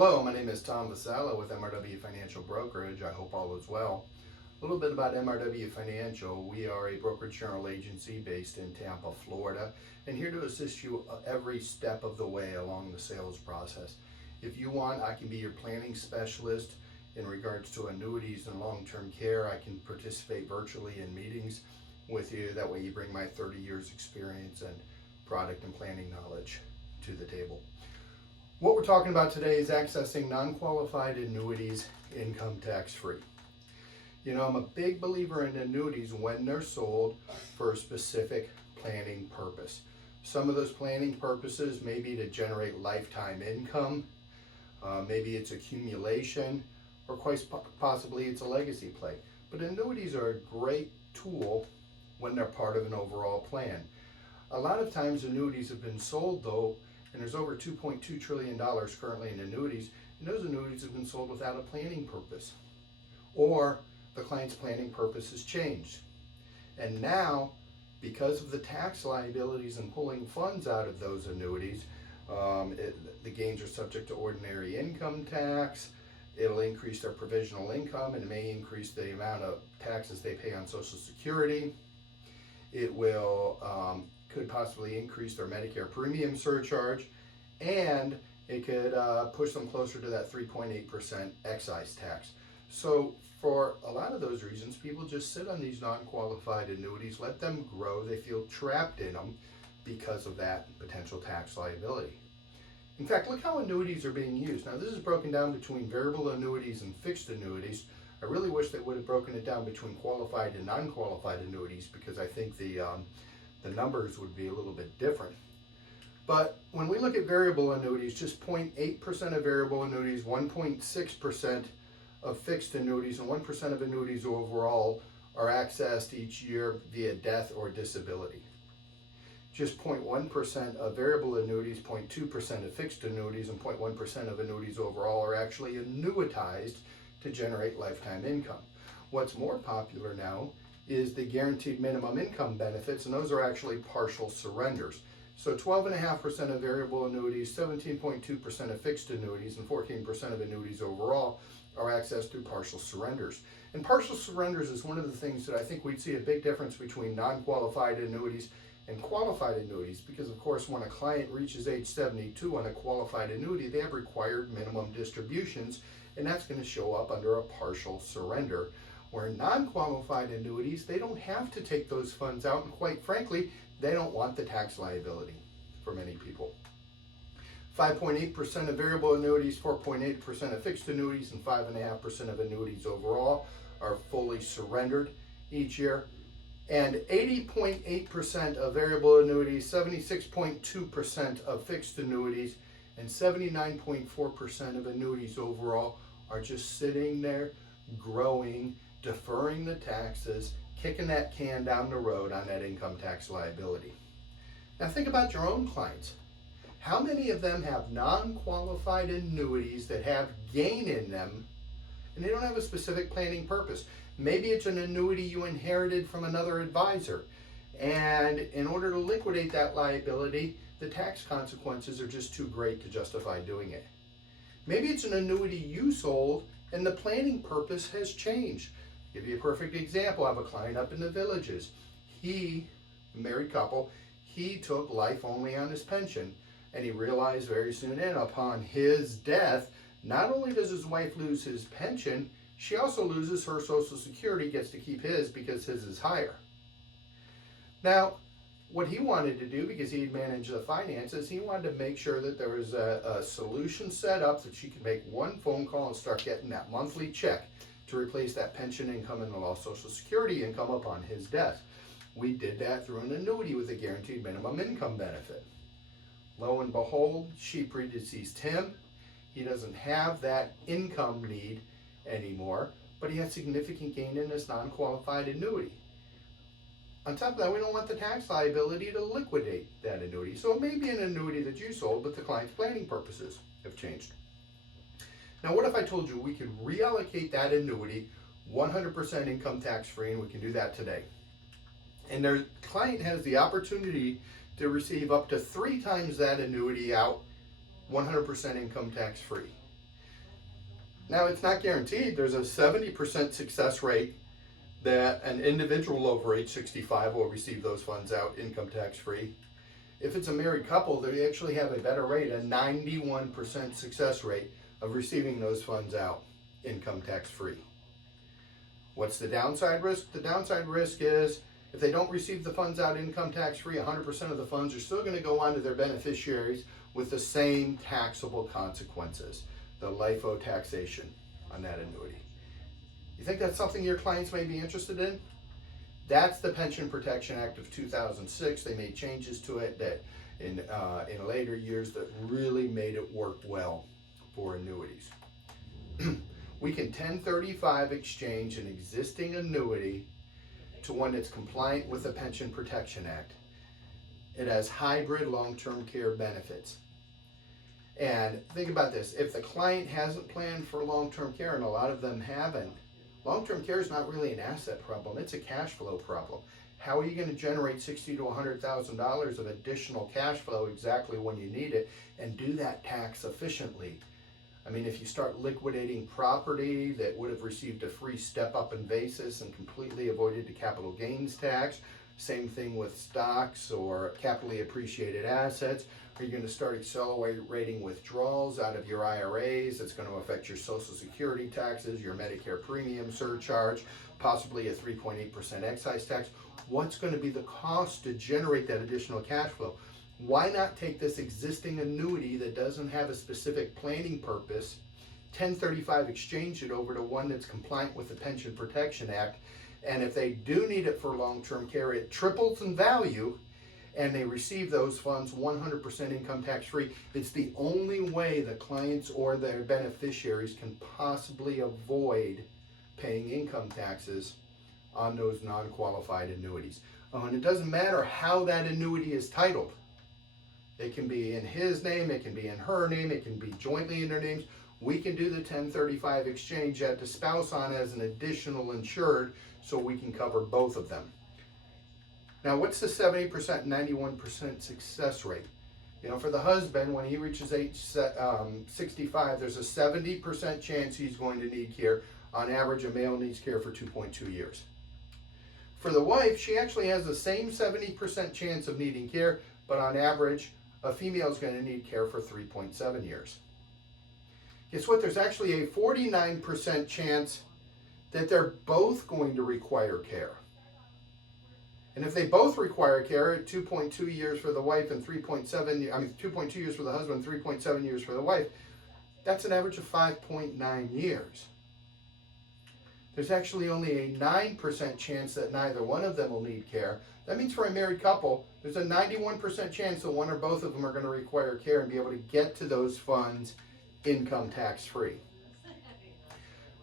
Hello, my name is Tom Vassallo with MRW Financial Brokerage. I hope all is well. A little bit about MRW Financial. We are a brokerage general agency based in Tampa, Florida, and here to assist you every step of the way along the sales process. If you want, I can be your planning specialist in regards to annuities and long-term care. I can participate virtually in meetings with you. That way you bring my 30 years experience and product and planning knowledge to the table. What we're talking about today is accessing non-qualified annuities income tax-free. You know, I'm a big believer in annuities when they're sold for a specific planning purpose. Some of those planning purposes may be to generate lifetime income, maybe it's accumulation, or quite possibly it's a legacy play. But annuities are a great tool when they're part of an overall plan. A lot of times annuities have been sold though, and there's over $2.2 trillion currently in annuities, and those annuities have been sold without a planning purpose. Or the client's planning purpose has changed. And now, because of the tax liabilities and pulling funds out of those annuities, the gains are subject to ordinary income tax. It'll increase their provisional income, and it may increase the amount of taxes they pay on Social Security. It will could possibly increase their Medicare premium surcharge, and it could push them closer to that 3.8% excise tax. So for a lot of those reasons, people just sit on these non-qualified annuities, let them grow. They feel trapped in them because of that potential tax liability. In fact, look how annuities are being used. Now, this is broken down between variable annuities and fixed annuities. I really wish they would have broken it down between qualified and non-qualified annuities, because I think the numbers would be a little bit different. But when we look at variable annuities, just 0.8% of variable annuities, 1.6% of fixed annuities, and 1% of annuities overall are accessed each year via death or disability. Just 0.1% of variable annuities, 0.2% of fixed annuities, and 0.1% of annuities overall are actually annuitized to generate lifetime income. What's more popular now is the guaranteed minimum income benefits, and those are actually partial surrenders. So 12.5% of variable annuities, 17.2% of fixed annuities, and 14% of annuities overall are accessed through partial surrenders. And partial surrenders is one of the things that I think we'd see a big difference between non-qualified annuities and qualified annuities, because of course when a client reaches age 72 on a qualified annuity, they have required minimum distributions, and that's going to show up under a partial surrender. Where non-qualified annuities, they don't have to take those funds out, and quite frankly, they don't want the tax liability for many people. 5.8% of variable annuities, 4.8% of fixed annuities, and 5.5% of annuities overall are fully surrendered each year. And 80.8% of variable annuities, 76.2% of fixed annuities, and 79.4% of annuities overall are just sitting there growing, deferring the taxes, kicking that can down the road on that income tax liability. Now think about your own clients. How many of them have non-qualified annuities that have gain in them, and they don't have a specific planning purpose? Maybe it's an annuity you inherited from another advisor, and in order to liquidate that liability, the tax consequences are just too great to justify doing it. Maybe it's an annuity you sold and the planning purpose has changed. Give you a perfect example. I have a client up in the Villages. He, a married couple, he took life only on his pension, and he realized very soon in, upon his death, not only does his wife lose his pension, she also loses her Social Security, gets to keep his because his is higher. Now, what he wanted to do, because he'd managed the finances, he wanted to make sure that there was a solution set up that she could make one phone call and start getting that monthly check to replace that pension income and the lost Social Security income upon his death. We did that through an annuity with a guaranteed minimum income benefit. Lo and behold, she predeceased him. He doesn't have that income need anymore, but he had significant gain in this non-qualified annuity. On top of that, we don't want the tax liability to liquidate that annuity. So it may be an annuity that you sold, but the client's planning purposes have changed. Now, what if I told you we could reallocate that annuity 100% income tax free, and we can do that today? And their client has the opportunity to receive up to 3 times that annuity out 100% income tax free. Now, it's not guaranteed. There's a 70% success rate that an individual over age 65 will receive those funds out income tax free. If it's a married couple, they actually have a better rate, a 91% success rate of receiving those funds out income tax free. What's the downside risk? The downside risk is if they don't receive the funds out income tax free, 100% of the funds are still going to go on to their beneficiaries with the same taxable consequences, the LIFO taxation on that annuity. You think that's something your clients may be interested in? That's the Pension Protection Act of 2006. They made changes to it that in later years that really made it work well for annuities. We can 1035 exchange an existing annuity to one that's compliant with the Pension Protection Act. It has hybrid long-term care benefits. And think about this, if the client hasn't planned for long-term care, and a lot of them haven't, long-term care is not really an asset problem, it's a cash flow problem. How are you going to generate $60,000 to $100,000 of additional cash flow exactly when you need it and do that tax efficiently? I mean, if you start liquidating property that would have received a free step-up in basis and completely avoided the capital gains tax, same thing with stocks or capitally appreciated assets. Are you going to start accelerating withdrawals out of your IRAs? It's going to affect your Social Security taxes, your Medicare premium surcharge, possibly a 3.8% excise tax. What's going to be the cost to generate that additional cash flow? Why not take this existing annuity that doesn't have a specific planning purpose, 1035 exchange it over to one that's compliant with the Pension Protection Act, and if they do need it for long-term care, it triples in value, and they receive those funds 100% income tax free. It's the only way the clients or their beneficiaries can possibly avoid paying income taxes on those non-qualified annuities. And it doesn't matter how that annuity is titled. It can be in his name, it can be in her name, it can be jointly in their names. We can do the 1035 exchange, add the spouse on as an additional insured so we can cover both of them. Now, what's the 70% and 91% success rate? You know, for the husband, when he reaches age 65, there's a 70% chance he's going to need care. On average, a male needs care for 2.2 years. For the wife, she actually has the same 70% chance of needing care, but on average, a female is going to need care for 3.7 years. Guess what? There's actually a 49% chance that they're both going to require care. And if they both require care, 2.2 years for the wife and 2.2 years for the husband, 3.7 years for the wife, that's an average of 5.9 years. There's actually only a 9% chance that neither one of them will need care. That means for a married couple, there's a 91% chance that one or both of them are going to require care and be able to get to those funds income tax free.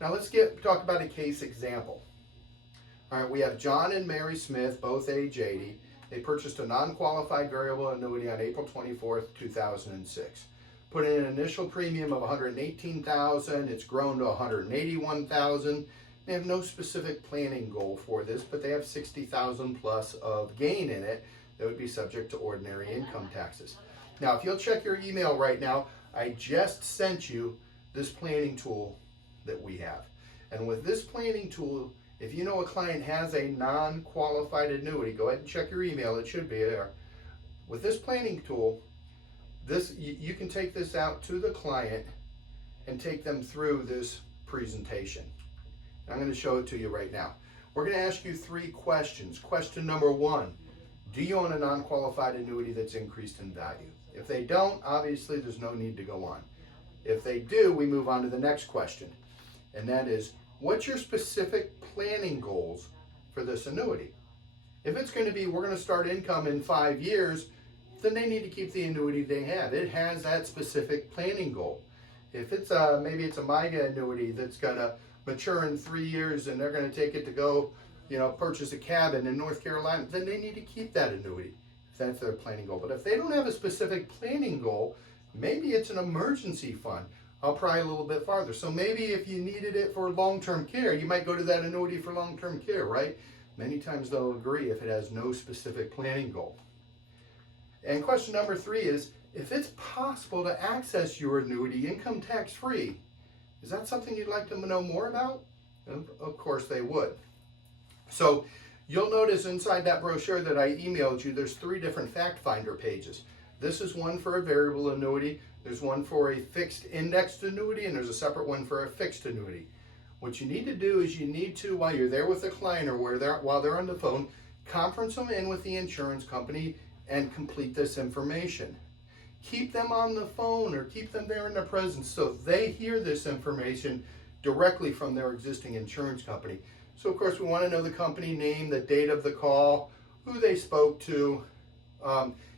Now let's talk about a case example. All right, we have John and Mary Smith, both age 80. They purchased a non-qualified variable annuity on April 24th, 2006. Put in an initial premium of $118,000. It's grown to $181,000. They have no specific planning goal for this, but they have $60,000 plus of gain in it that would be subject to ordinary income taxes. Now, if you'll check your email right now, I just sent you this planning tool that we have. And with this planning tool, if you know a client has a non-qualified annuity, go ahead and check your email. It should be there. With this planning tool, you can take this out to the client and take them through this presentation. I'm going to show it to you right now. We're going to ask you 3 questions. Question number 1, do you own a non-qualified annuity that's increased in value? If they don't, obviously there's no need to go on. If they do, we move on to the next question. And that is, what's your specific planning goals for this annuity? If it's going to be, we're going to start income in 5 years, then they need to keep the annuity they have. It has that specific planning goal. If it's maybe it's a MIGA annuity that's going to mature in 3 years and they're going to take it to go, purchase a cabin in North Carolina, then they need to keep that annuity if that's their planning goal. But if they don't have a specific planning goal, maybe it's an emergency fund. I'll pry a little bit farther. So maybe if you needed it for long-term care, you might go to that annuity for long-term care, right? Many times they'll agree if it has no specific planning goal. And question number 3 is, if it's possible to access your annuity income tax-free, Is that something you'd like to know more about? Of course they would. So you'll notice inside that brochure that I emailed you, there's 3 different fact finder pages. This is one for a variable annuity, there's one for a fixed indexed annuity, and there's a separate one for a fixed annuity. What you need to do is you need to, while you're there with the client or while they're on the phone, conference them in with the insurance company and complete this information. Keep them on the phone or keep them there in their presence so they hear this information directly from their existing insurance company. So of course we want to know the company name, the date of the call, who they spoke to.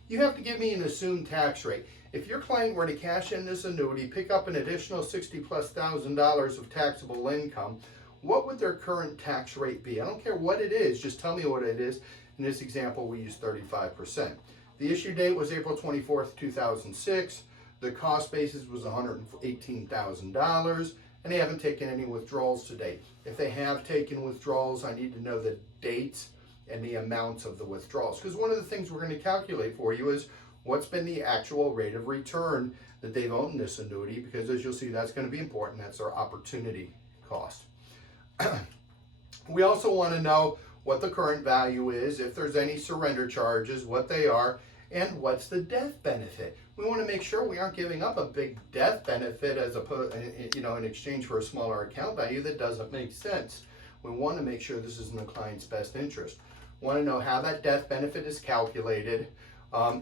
You have to give me an assumed tax rate. If your client were to cash in this annuity, pick up an additional $60,000+ of taxable income, what would their current tax rate be? I don't care what it is, just tell me what it is. In this example, we use 35%. The issue date was April 24th, 2006. The cost basis was $118,000, and they haven't taken any withdrawals to date. If they have taken withdrawals, I need to know the dates and the amounts of the withdrawals. Because one of the things we're going to calculate for you is what's been the actual rate of return that they've owned this annuity, because as you'll see, that's going to be important. That's their opportunity cost. We also want to know what the current value is, if there's any surrender charges, what they are, and what's the death benefit. We want to make sure we aren't giving up a big death benefit as in exchange for a smaller account value. That doesn't make sense. We want to make sure this is in the client's best interest. We want to know how that death benefit is calculated,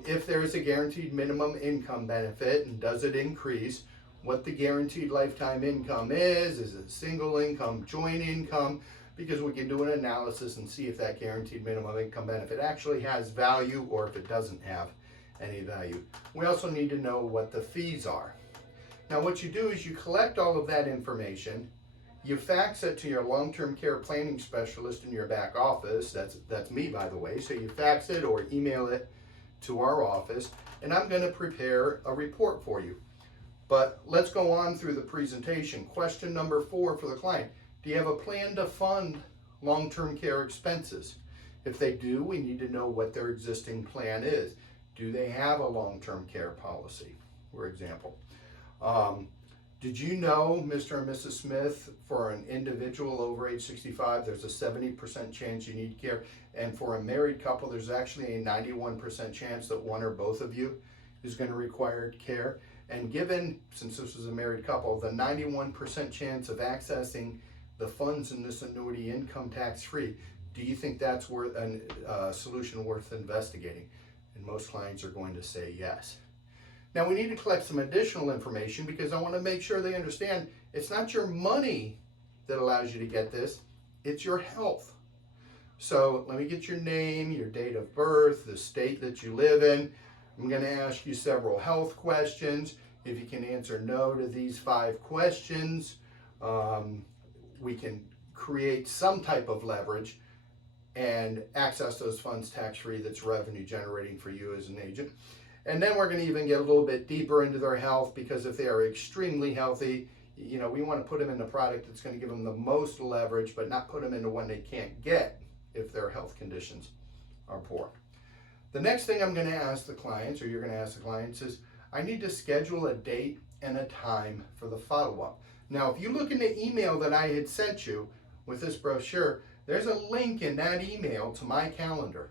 if there is a guaranteed minimum income benefit and does it increase, what the guaranteed lifetime income is it single income, joint income, because we can do an analysis and see if that guaranteed minimum income benefit actually has value or if it doesn't have any value. We also need to know what the fees are. Now what you do is you collect all of that information, you fax it to your long-term care planning specialist in your back office. That's me, by the way. So you fax it or email it to our office, and I'm going to prepare a report for you. But let's go on through the presentation. Question number 4 for the client. Do you have a plan to fund long-term care expenses? If they do, we need to know what their existing plan is. Do they have a long-term care policy, for example? Did you know, Mr. and Mrs. Smith, for an individual over age 65, there's a 70% chance you need care, and for a married couple, there's actually a 91% chance that one or both of you is going to require care. And given, since this was a married couple, the 91% chance of accessing the funds in this annuity income tax-free, do you think that's worth a solution worth investigating? And most clients are going to say yes. Now we need to collect some additional information because I want to make sure they understand it's not your money that allows you to get this, it's your health. So let me get your name, your date of birth, the state that you live in. I'm going to ask you several health questions. If you can answer no to these 5 questions, we can create some type of leverage and access those funds tax-free that's revenue generating for you as an agent. And then we're going to even get a little bit deeper into their health, because if they are extremely healthy, we want to put them in a product that's going to give them the most leverage, but not put them into one they can't get if their health conditions are poor. The next thing I'm going to ask the clients, or you're going to ask the clients, is I need to schedule a date and a time for the follow-up. Now, if you look in the email that I had sent you with this brochure, there's a link in that email to my calendar.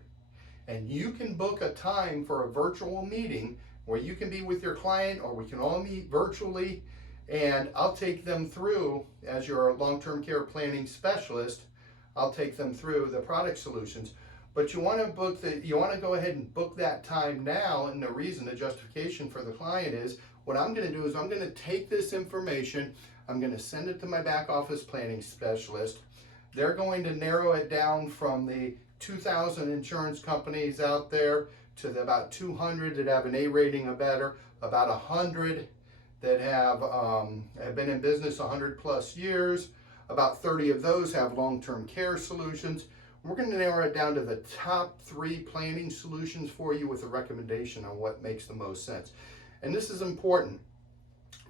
And you can book a time for a virtual meeting where you can be with your client, or we can all meet virtually, and I'll take them through, as your long-term care planning specialist, I'll take them through the product solutions. But you want to go ahead and book that time now, and the reason, the justification for the client is, what I'm going to do is I'm going to take this information, I'm going to send it to my back office planning specialist. They're going to narrow it down from the 2,000 insurance companies out there to about 200 that have an A rating or better, about 100 that have been in business 100+ years. About 30 of those have long-term care solutions. We're going to narrow it down to the top 3 planning solutions for you with a recommendation on what makes the most sense. And this is important.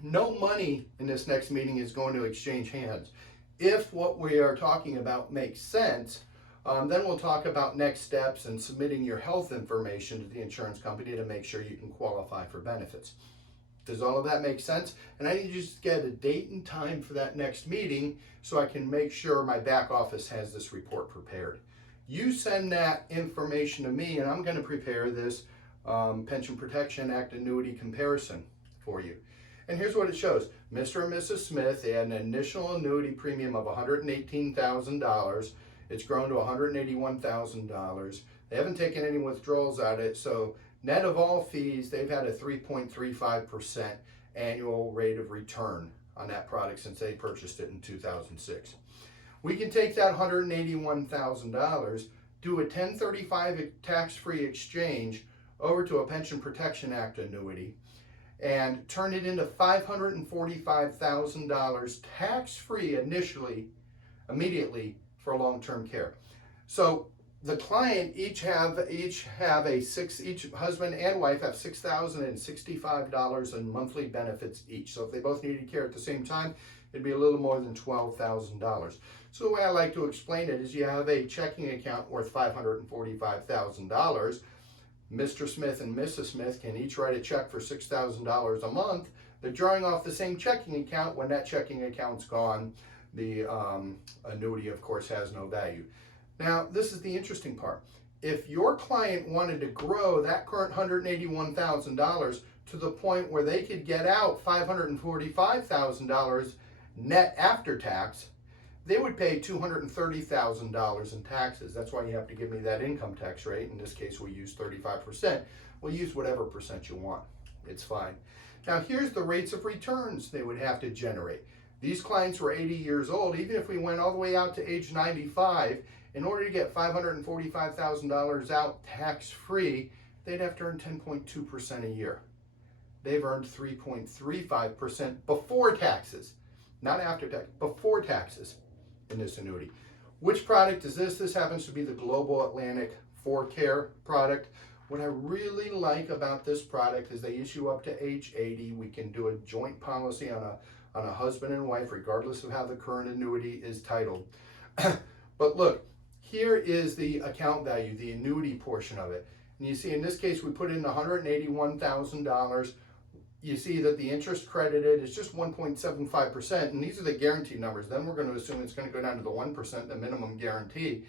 No money in this next meeting is going to exchange hands. If what we are talking about makes sense, then we'll talk about next steps and submitting your health information to the insurance company to make sure you can qualify for benefits. Does all of that make sense? And I need you to just get a date and time for that next meeting so I can make sure my back office has this report prepared. You send that information to me and I'm going to prepare this Pension Protection Act annuity comparison for you. And here's what it shows. Mr. and Mrs. Smith, they had an initial annuity premium of $118,000. It's grown to $181,000. They haven't taken any withdrawals out of it, so net of all fees, they've had a 3.35% annual rate of return on that product since they purchased it in 2006. We can take that $181,000, do a 1035 tax-free exchange over to a Pension Protection Act annuity, and turn it into $545,000 tax-free immediately for long-term care. So the client each husband and wife have $6,065 in monthly benefits each. So if they both needed care at the same time, it'd be a little more than $12,000. So the way I like to explain it is you have a checking account worth $545,000. Mr. Smith and Mrs. Smith can each write a check for $6,000 a month. They're drawing off the same checking account. When that checking account's gone, the annuity, of course, has no value. Now, this is the interesting part. If your client wanted to grow that current $181,000 to the point where they could get out $545,000 net after tax, they would pay $230,000 in taxes. That's why you have to give me that income tax rate. In this case, we use 35%. We'll use whatever percent you want. It's fine. Now, here's the rates of returns they would have to generate. These clients were 80 years old. Even if we went all the way out to age 95, in order to get $545,000 out tax-free, they'd have to earn 10.2% a year. They've earned 3.35% before taxes, not after tax, before taxes in this annuity. Which product is this? This happens to be the Global Atlantic 4Care product. What I really like about this product is they issue up to age 80. We can do a joint policy on a husband and wife, regardless of how the current annuity is titled. But look, here is the account value, the annuity portion of it. And you see in this case, we put in $181,000. You see that the interest credited is just 1.75%, and these are the guaranteed numbers. Then we're going to assume it's going to go down to the 1%, the minimum guarantee.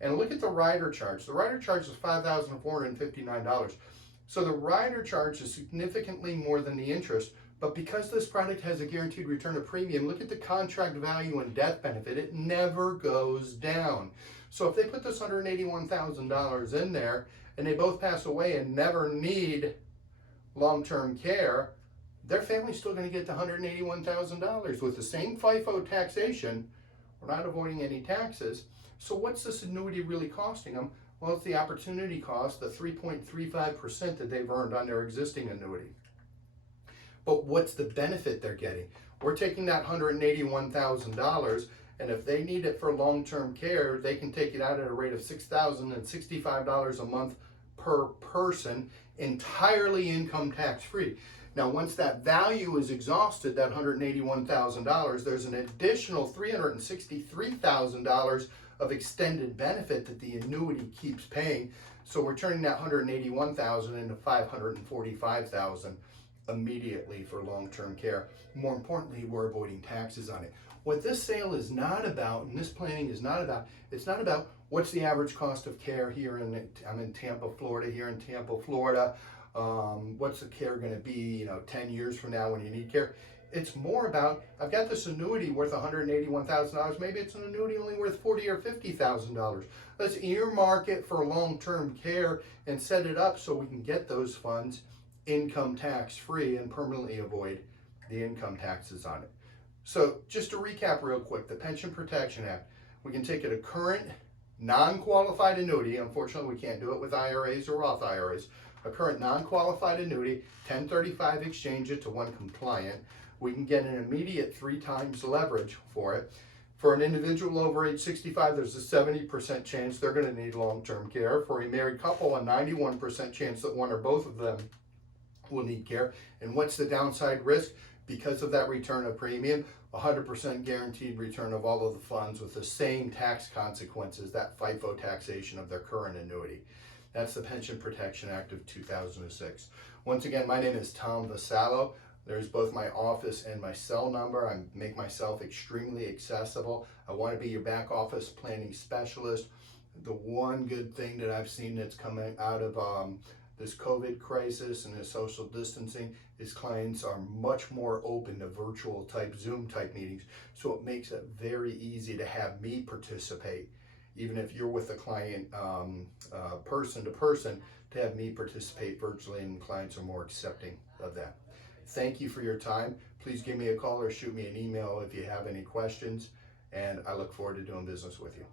And look at the rider charge. The rider charge is $5,459. So the rider charge is significantly more than the interest, but because this product has a guaranteed return of premium, look at the contract value and death benefit. It never goes down. So if they put this $181,000 in there and they both pass away and never need long-term care, their family's still going to get the $181,000 with the same FIFO taxation. We're not avoiding any taxes. So what's this annuity really costing them? Well, it's the opportunity cost, the 3.35% that they've earned on their existing annuity. But what's the benefit they're getting? We're taking that $181,000, and if they need it for long-term care, they can take it out at a rate of $6,065 a month per person, entirely income tax-free. Now, once that value is exhausted, that $181,000, there's an additional $363,000 of extended benefit that the annuity keeps paying. So we're turning that $181,000 into $545,000 immediately for long-term care. More importantly, we're avoiding taxes on it. What this sale is not about, and this planning is not about, it's not about what's the average cost of care here I'm in Tampa, Florida, what's the care going to be, 10 years from now when you need care. It's more about, I've got this annuity worth $181,000. Maybe it's an annuity only worth $40,000 or $50,000. Let's earmark it for long-term care and set it up so we can get those funds income tax-free and permanently avoid the income taxes on it. So just to recap real quick, the Pension Protection Act, we can take it a current non-qualified annuity. Unfortunately, we can't do it with IRAs or Roth IRAs. A current non-qualified annuity, 1035 exchange it to one compliant. We can get an immediate 3 times leverage for it. For an individual over age 65, there's a 70% chance they're going to need long-term care. For a married couple, a 91% chance that one or both of them will need care. And what's the downside risk? Because of that return of premium, 100% guaranteed return of all of the funds with the same tax consequences, that FIFO taxation of their current annuity. That's the Pension Protection Act of 2006. Once again, my name is Tom Vasallo. There's both my office and my cell number. I make myself extremely accessible. I want to be your back office planning specialist. The one good thing that I've seen that's coming out of this COVID crisis and the social distancing is clients are much more open to virtual type Zoom type meetings. So it makes it very easy to have me participate. Even if you're with a client person to person, to have me participate virtually, and clients are more accepting of that. Thank you for your time. Please give me a call or shoot me an email if you have any questions, and I look forward to doing business with you.